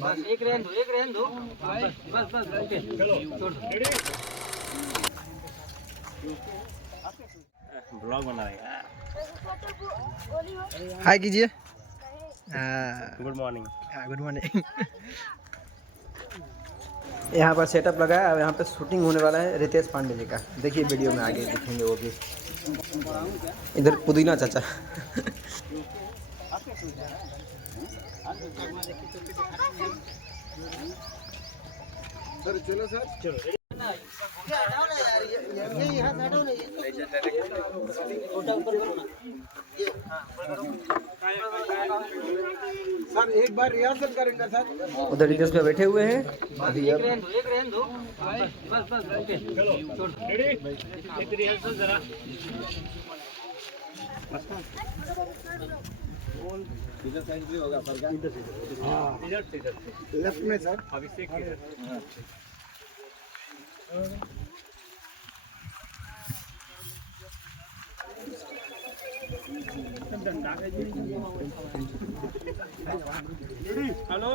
बस एक रहन दो बस ओके चलो छोड़ दो ब्लॉग बना रहे हैं। हाय कीजिए। Good morning. Good morning. यहाँ पर सेटअप लगा है और यहाँ पे शूटिंग होने वाला है रितेश पांडे जी का। देखिए वीडियो में आगे दिखेंगे वो भी। इधर पुदीना चाचा। सर चलो सर चलो सर एक बार रिहर्सल करेंगे सर। उधर रितेश पे बैठे हुए हैं अभी। एक रहन दो बस ओके चलो छोड़ दो रेडी एक रिहर्सल जरा इधर साइड भी होगा पर इधर से लेफ्ट में सर अभिषेक इधर हेलो